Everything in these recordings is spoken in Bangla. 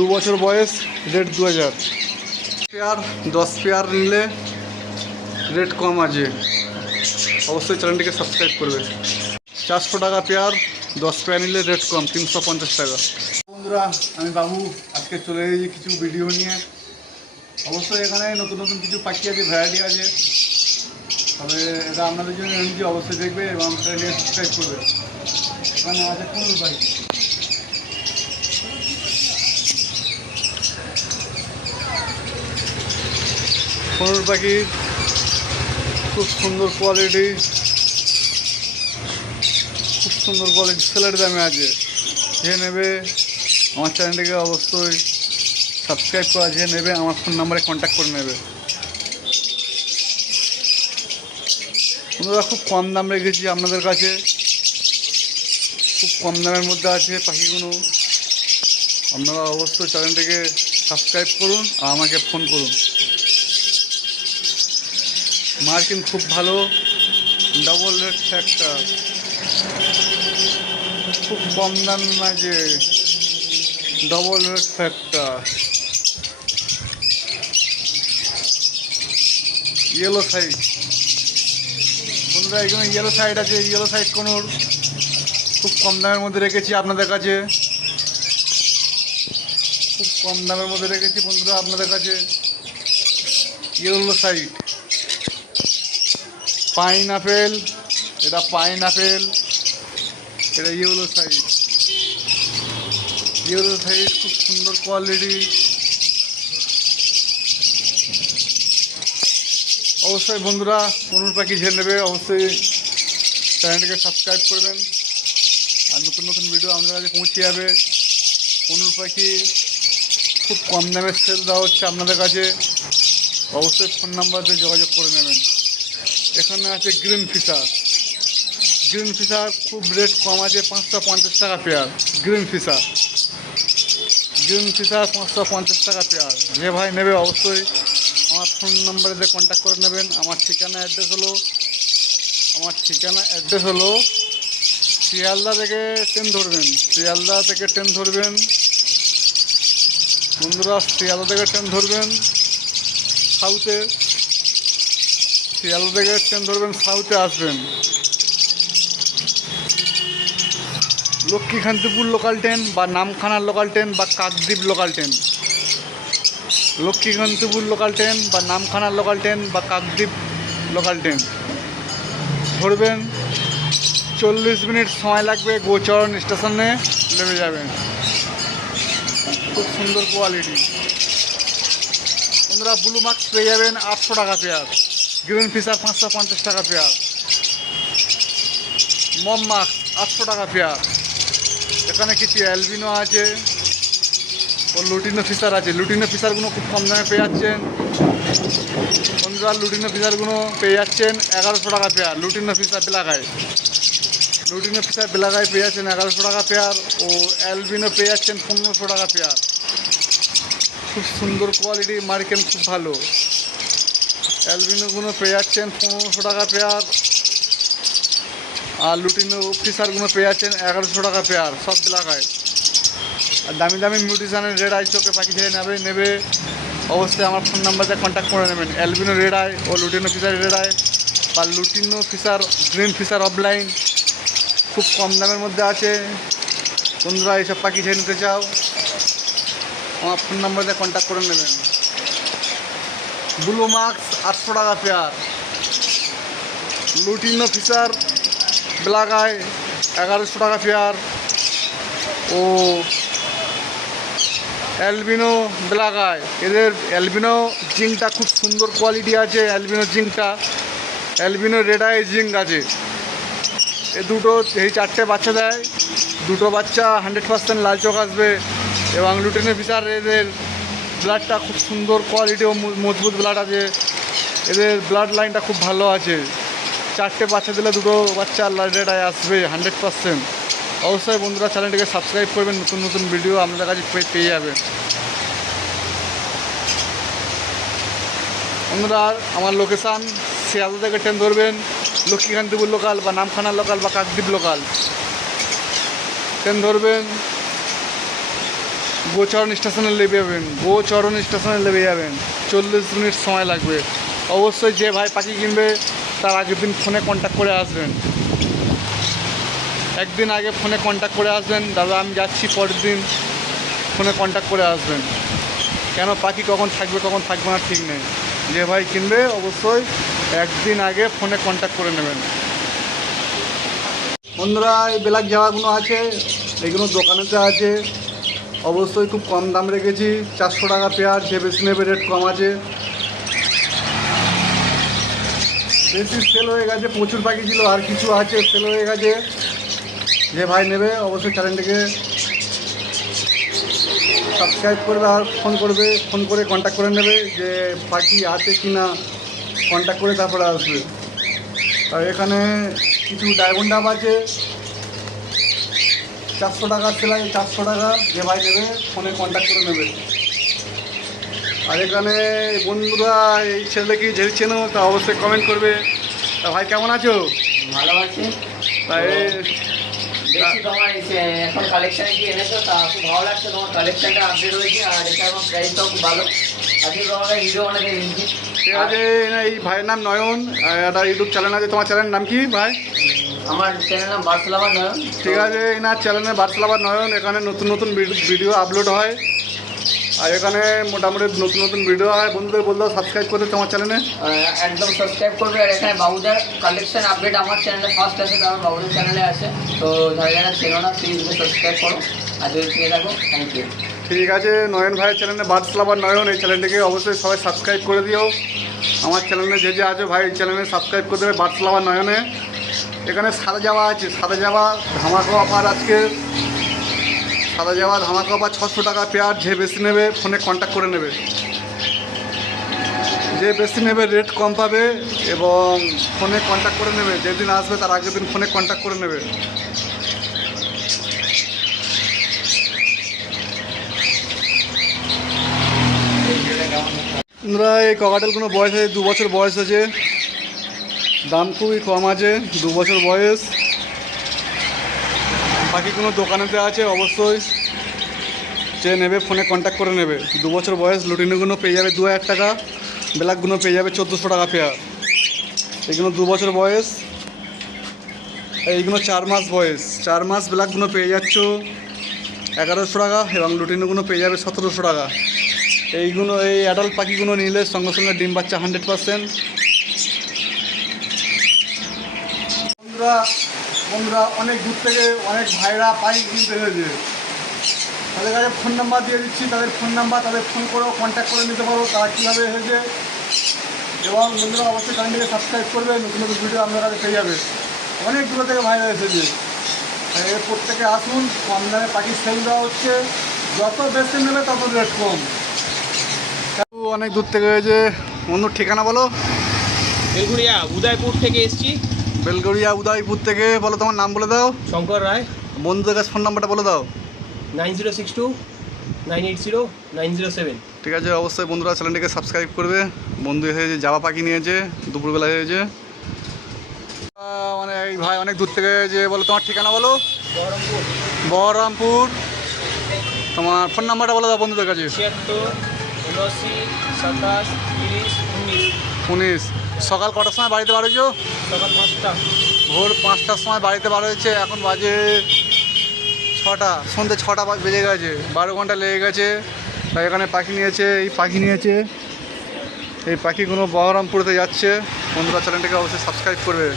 দু বছর বয়স রেট দু হাজার পেয়ার দশ পেয়ার নিলে রেট কম আছে অবশ্যই চ্যানেলটিকে সাবস্ক্রাইব করবে চারশো টাকা পেয়ার দশ পেয়ার নিলে রেট কম তিনশো পঞ্চাশ টাকা বন্ধুরা আমি বাবু আজকে চলে এসেছি কিছু ভিডিও নিয়ে। অবশ্যই এখানে নতুন নতুন কিছু পাখি আছে ভ্যারাইটি আছে। তবে এটা আপনাদের জন্য এনেছি অবশ্যই দেখবে এবং চ্যানেলটিকে সাবস্ক্রাইব করবে। এখানে আছে কোন পাখি। কোনুর পাখির খুব সুন্দর কোয়ালিটি খুব সুন্দর কোয়ালিটি সেলের দামে আছে। যে নেবে আমার চ্যানেলটিকে অবশ্যই সাবস্ক্রাইব করা, যে নেবে আমার ফোন নাম্বারে কন্ট্যাক্ট করে নেবে। বন্ধুরা, খুব কম দাম রেখেছি আপনাদের কাছে। খুব কম দামের মধ্যে আছে পাখিগুলো। আপনারা অবশ্যই চ্যানেলটিকে সাবস্ক্রাইব করুন আর আমাকে ফোন করুন। মার্কিং খুব ভালো ডবল রেট ফ্যাক্টর খুব কম দাম আছে double rate factor yellow side বন্ধুরা, এখানে ইয়েলো সাইড আছে ইয়েলো সাইড কোনো খুব কম দামের মধ্যে রেখেছি আপনাদের কাছে। খুব কম দামের মধ্যে রেখেছি বন্ধুরা আপনাদের কাছে। ইয়েলো সাইড পাইন আপেল এটা পাইন আপেল এটা ইয়েলো সাইজ। ইয়েলো সাইজ, খুব সুন্দর কোয়ালিটি। অবশ্যই বন্ধুরা কোনুর পাখি ঝেড়ে নেবে, অবশ্যই চ্যানেলটিকে সাবস্ক্রাইব করবেন। আর নতুন নতুন ভিডিও আমাদের কাছে পৌঁছে যাবে। কোনুর পাখি খুব কম দামে সেল দেওয়া হচ্ছে আপনাদের কাছে। অবশ্যই ফোন নাম্বারে যোগাযোগ করে নেবেন। এখানে আছে গ্রিন ফিশার গ্রিন ফিশার খুব রেট কম আছে, পাঁচশো পঞ্চাশ টাকা pair green Fischer green Fischer পাঁচশো পঞ্চাশ টাকা পেয়ার যে ভাই নেবে অবশ্যই আমার ফোন নাম্বারে দিয়ে কন্ট্যাক্ট করে নেবেন। আমার ঠিকানা অ্যাড্রেস হলো, আমার ঠিকানা অ্যাড্রেস হলো শিয়ালদা থেকে ট্রেন ধরবেন। শিয়ালদা থেকে ট্রেন ধরবেন। বন্ধুরা, শিয়ালদা থেকে ট্রেন ধরবেন। সাউথে শিয়ালদা থেকে ট্রেন ধরবেন সাউথে আসবেন। লক্ষ্মীকান্তপুর লোকাল ট্রেন বা নামখানার লোকাল ট্রেন বা Kakdwip local train Lakshmikantapur local train বা নামখানার লোকাল ট্রেন বা কাকদ্বীপ লোকাল ট্রেন ধরবেন, চল্লিশ মিনিট সময় লাগবে গোচরণ স্টেশনে নেমে যাবেন। খুব সুন্দর কোয়ালিটি বন্ধুরা ব্লু মার্কস পেয়ে যাবেন আটশো টাকা পেয়ার। গ্রিন ফিশার পাঁচশো পঞ্চাশ টাকা পেয়ার মম মার্কস আটশো টাকা পেয়ার এখানে কিছু অ্যালবিনো আছে। ও লুটিনো ফিশার আছে। লুটিনো ফিশারগুলো খুব কম দামে পেয়ে যাচ্ছেন। বন্ধুরা লুটিনো ফিশারগুলো পেয়ে যাচ্ছেন এগারোশো টাকা পেয়ার লুটিনো ফিশার বেলাগায়। লুটিনো ফিশার বেলাগায় পেয়ে যাচ্ছেন এগারোশো টাকা পেয়ার ও অ্যালবিনো পেয়ে যাচ্ছেন পনেরোশো টাকা পেয়ার খুব সুন্দর কোয়ালিটি মার্কেন খুব ভালো। অ্যালবিনোগুলো পেয়ে যাচ্ছেন, পনেরোশো টাকা পেয়ার। আর লুটিনো ফিশারগুলো পেয়ে যাচ্ছেন, এগারোশো টাকা পেয়ার, সব এলাকায় আর দামি দামি মিউটিশানের রেড আই চোখে পাখি ছেড়ে নেবে নেবে। অবশ্যই আমার ফোন নাম্বারতে কন্ট্যাক্ট করে নেবেন। অ্যালবিনো রেড আই ও লুটিনো ফিশার রেড আই বা lutino Fischer green Fischer offline খুব কম দামের মধ্যে আছে। বন্ধুরা, এইসব পাখি ছেড়ে নিতে চাও, আমার ফোন নাম্বারে কন্ট্যাক্ট করে নেবেন। ব্লু মার্কস আটশো টাকা pair. Lutino Fischer black eye, এগারোশো টাকা পেয়ার। ও, অ্যালবিনো, ব্ল্যাক আই। এদের অ্যালবিনো জিঙ্কটা খুব সুন্দর কোয়ালিটি আছে, অ্যালবিনো জিঙ্কটা। অ্যালবিনো রেড আই জিঙ্ক আছে। এ দুটো, এই চারটে বাচ্চা দেয়। দুটো বাচ্চা হান্ড্রেড পার্সেন্ট লাল চোখ আসবে। এবং লুটিনো ফিচার এদের ব্লাডটা খুব সুন্দর কোয়ালিটি ও মজবুত ব্লাড আছে। এদের ব্লাড লাইনটা খুব ভালো আছে। চারটে বাচ্চা দিলে দুটো বাচ্চা রেডায় আসবে হান্ড্রেড পার্সেন্ট অবশ্যই বন্ধুরা চ্যানেলটিকে সাবস্ক্রাইব করবেন, নতুন নতুন ভিডিও আপনাদের কাছে পেয়ে যাবেন। বন্ধুরা, আমার লোকেশান শিয়ালদা থেকে ট্রেন ধরবেন, লক্ষ্মীকান্তপুর লোকাল বা নামখানা লোকাল বা কাকদ্বীপ লোকাল ট্রেন ধরবেন গোচরণ স্টেশনে নেমে যাবেন, গোচরণ স্টেশনে নেমে যাবেন। চল্লিশ মিনিট সময় লাগবে। অবশ্যই যে ভাই পাখি কিনবে, তার আগের দিন ফোনে কন্ট্যাক্ট করে আসবেন। একদিন আগে ফোনে কন্ট্যাক্ট করে আসবেন। দাদা, আমি যাচ্ছি পরের দিন। ফোনে কন্ট্যাক্ট করে আসবেন। কেন পাখি কখন থাকবে কখন থাকবে না ঠিক নেই। যে ভাই কিনবে, অবশ্যই একদিন আগে ফোনে কন্ট্যাক্ট করে নেবেন। বন্ধুরা, এই বেলাক জামাগুলো আছে, এগুলো দোকানেতে আছে। অবশ্যই খুব কম দাম রেখেছি, চারশো টাকা পেয়ার যে বেশি নেবে রেট কম আছে। বেশি সেল হয়ে গেছে, প্রচুর পাখি ছিল, আর কিছু আছে সেল হয়ে গেছে। যে ভাই নেবে, অবশ্যই চ্যানেলটিকে সাবস্ক্রাইব করবে আর ফোন করবে ফোন করে কন্ট্যাক্ট করে নেবে যে পাখি আছে কি না কন্ট্যাক্ট করে তারপরে আসবে। আর এখানে কিছু ডায়মন্ড আছে চারশো টাকা সেলাই চারশো টাকা যে ভাই নেবে ফোনে কন্ট্যাক্ট করে নেবে। আর এখানে বন্ধুরা এই ছেলে কি যেহেতু চেনো তা অবশ্যই কমেন্ট করবে। তা ভাই কেমন আছো? ভালো আছি। তাই দেখছি তোমার এই এখন কালেকশনে কি এনেছো তা খুব ভালো লাগছে তোমার কালেকশনটা আপডেট হয়েছে আর এটা আমার প্রাইসটাও খুব ভালো। আজকে তোমার ভিডিও বানাতে নিয়েছি ঠিক আছে এই ভাইয়ের নাম নয়ন একটা ইউটিউব চ্যানেল আছে তোমার চ্যানেলের নাম কি ভাই? আমার চ্যানেল নাম বার্সেলামান নয়ন। ঠিক আছে এনার চ্যানেলে বার্সলাবার নয়ন এখানে নতুন নতুন ভিডিও আপলোড হয়। আর এখানে মোটামুটি নতুন নতুন ভিডিও হয়। বন্ধুদের বললেও সাবস্ক্রাইব করতে তোমার চ্যানেলে একদম সাবস্ক্রাইব করবে। আর এখানে বাবুদার কালেকশন আপডেট আমার চ্যানেলে ফার্স্ট আছে তারপর বাবুদের চ্যানেলে আছে। তো যারা যারা চেনো না প্লিজ সাবস্ক্রাইব করো। আর যদি থাকো থ্যাংক ইউ ঠিক আছে নয়ন ভাইয়ের চ্যানেলে বার্সলাবার নয়ন। এই চ্যানেলটিকে অবশ্যই সবাই সাবস্ক্রাইব করে দিও। আমার চ্যানেলে যে যে আছে ভাই এই চ্যানেলে সাবস্ক্রাইব করে দেবে বার্সলাবার নয়নে। এখানে সাদা যাওয়া আছে, সাদা যাওয়া ধামাকা অফার আজকে। সাদা যাওয়া ধামাকা অফার, ছশো টাকা পেয়ার, যে বেশি নেবে ফোনে কন্ট্যাক্ট করে নেবে। যে বেশি নেবে রেট কম পাবে এবং ফোনে কন্ট্যাক্ট করে নেবে। যেদিন আসবে তার আগের দিন ফোনে কন্ট্যাক্ট করে নেবে। এই ককাটেলগুলো বয়স আছে দু বছর বয়স আছে দাম খুবই কম আছে, দু বছর বয়স। বাকি কোনো দোকানেতে আছে, অবশ্যই যে নেবে, ফোনে কন্ট্যাক্ট করে নেবে। দু বছর বয়স, লুটিনগুলো পেয়ে যাবে দু হাজার টাকা, ব্ল্যাকগুলো পেয়ে যাবে চোদ্দোশো টাকা পেয়ার এগুলো দু বছর বয়স, এইগুলো চার মাস বয়স। চার মাস ব্ল্যাকগুলো পেয়ে যাচ্ছ, এগারোশো টাকা এবং লুটিনগুলো পেয়ে যাবে সতেরোশো টাকা। এইগুলো, এই অ্যাডাল্ট পাখিগুলো নিলে সঙ্গে সঙ্গে ডিম বাচ্চা হান্ড্রেড পার্সেন্ট বন্ধুরা বন্ধুরা, অনেক দূর থেকে অনেক ভাইরা পাখি কিনতে হয়েছে তাদের কাছে ফোন নাম্বার দিয়ে দিচ্ছি, তাদের ফোন নাম্বার তাদের ফোন করেও কন্ট্যাক্ট করে নিতে পারো, তারা কীভাবে হয়েছে এবং বন্ধুরা, অবশ্যই চ্যানেলটিকে সাবস্ক্রাইব করবে, নতুন নতুন ভিডিও আপনার কাছে পেয়ে যাবে। অনেক দূর থেকে ভাইরা এসেছে। এর প্রত্যেকে আসুন, কম দামে পাখি সেল দেওয়া হচ্ছে। যত বেশি নেবে তত রেট কম। অনেক দূর থেকে হয়েছে বন্ধুর ঠিকানা বলো। বেলঘুরিয়া, উদয়পুর থেকে এসেছি। বেলগড়িয়া উদয়পুর থেকে বলো তোমার নাম বলে দাও। শঙ্কর রায়। বন্ধুদের কাছে ফোন নাম্বারটা বলে দাও। Nine zero six two nine eight zero nine zero seven. ঠিক আছে অবশ্যই বন্ধুরা চ্যানেলটিকে সাবস্ক্রাইব করবে। বন্ধু এসেছে জাবা পাখি নিয়েছে দুপুরবেলা হয়েছে মানে এই ভাই অনেক দূর থেকে যে বলো তোমার ঠিকানা বলো। বহরমপুর। বহরমপুর তোমার ফোন নাম্বারটা বলে দাও বন্ধুদের কাছে। ছিয়াত্তর উনআশি সাতাশ তিরিশ উনিশ। উনিশ। সকাল কটার সময় বাড়িতে বার হয়েছো? সকাল পাঁচটা। ভোর পাঁচটার সময় বাড়িতে বার হয়েছে এখন বাজে ছটা সন্ধ্যে ছটা বেজে গেছে বারো ঘণ্টা লেগে গেছে। তাই এখানে পাখি নিয়েছে এই পাখি নিয়েছে। এই পাখিগুলো বহরমপুরতে যাচ্ছে। বন্ধুরা চ্যানেলটাকে অবশ্যই সাবস্ক্রাইব করবে।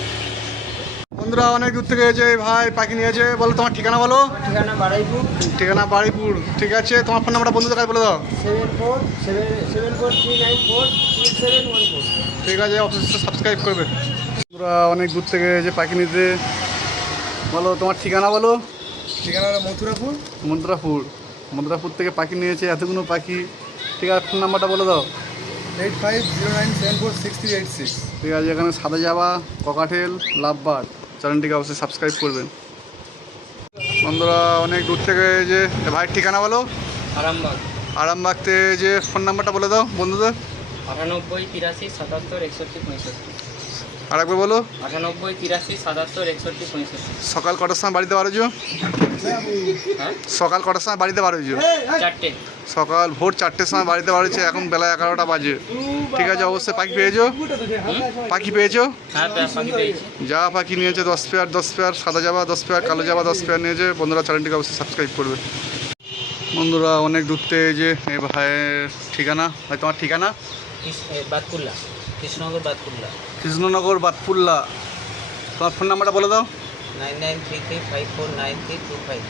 বন্ধুরা অনেক দূর থেকে এসেছে ভাই পাখি নিয়েছে। বলো তোমার ঠিকানা বলো? ঠিকানা বাড়াইপুর ঠিকানা বাড়িপুর ঠিক আছে তোমার ফোন নাম্বারটা বন্ধুদের কাছে বলে দাও। Seven four seven seven four three nine four two seven one four ঠিক আছে অবশ্যই সাবস্ক্রাইব করবে। বন্ধুরা অনেক দূর থেকে যে পাখি নিতে বলো তোমার ঠিকানা বলো? ঠিকানা হলো মথুরাপুর। মন্দ্রাপুর মন্দ্রাপুর থেকে পাখি নিয়েছে এতগুলো পাখি। ঠিক আছে ফোন নাম্বারটা বলে দাও। Eight five zero nine seven four six three eight six ঠিক আছে এখানে সাদা জাবা ককাটেল লাভবার চ্যানেলটিকে অবশ্যই সাবস্ক্রাইব করবেন। বন্ধুরা অনেক দূর থেকে যে ভাইয়ের ঠিকানা বলো? আরামবাগ। আরামবাগতে যে ফোন নাম্বারটা বলে দাও বন্ধুদের। আটানব্বই তিরাশি সাতাত্তর একষট্টি পঁয়ষট্টি। আর একবার বলো। আটানব্বই তিরাশি সাতাত্তর একষট্টি পঁয়ষট্টি। সকাল কটার সময় বাড়িতে বার হয়েছো? হ্যাঁ? সকাল কটার সময় বাড়িতে বার হয়েছো? চারটে। সকাল ভোর চারটের সময় বাড়িতে বার হয়েছে এখন বেলা এগারোটা বাজে। ঠিক আছে অবশ্যই পাখি পেয়েছ? পাখি পেয়েছ? হ্যাঁ যা পাখি নিয়েছে দশ পেয়ার দশ পেয়ার সাদা জাবা দশ পেয়ার কালো জাবা দশ পেয়ার নিয়েছে। বন্ধুরা চ্যানেলটিকে অবশ্যই সাবস্ক্রাইব করবে। বন্ধুরা অনেক দূর থেকে যে এই ভাইয়ের ঠিকানা ভাই তোমার ঠিকানা? বাতকুল্লা। কৃষ্ণনগর বাতকুল্লা। কৃষ্ণনগর বাতপুল্লা। তোমার ফোন নাম্বারটা বলে দাও। Nine nine three three five four nine three two five.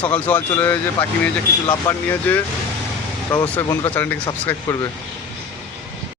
সকাল সকাল চলে যে পাখি নিয়েছে কিছু লাভবার নিয়েছে তো অবশ্যই বন্ধুরা চ্যানেলটিকে সাবস্ক্রাইব করবে।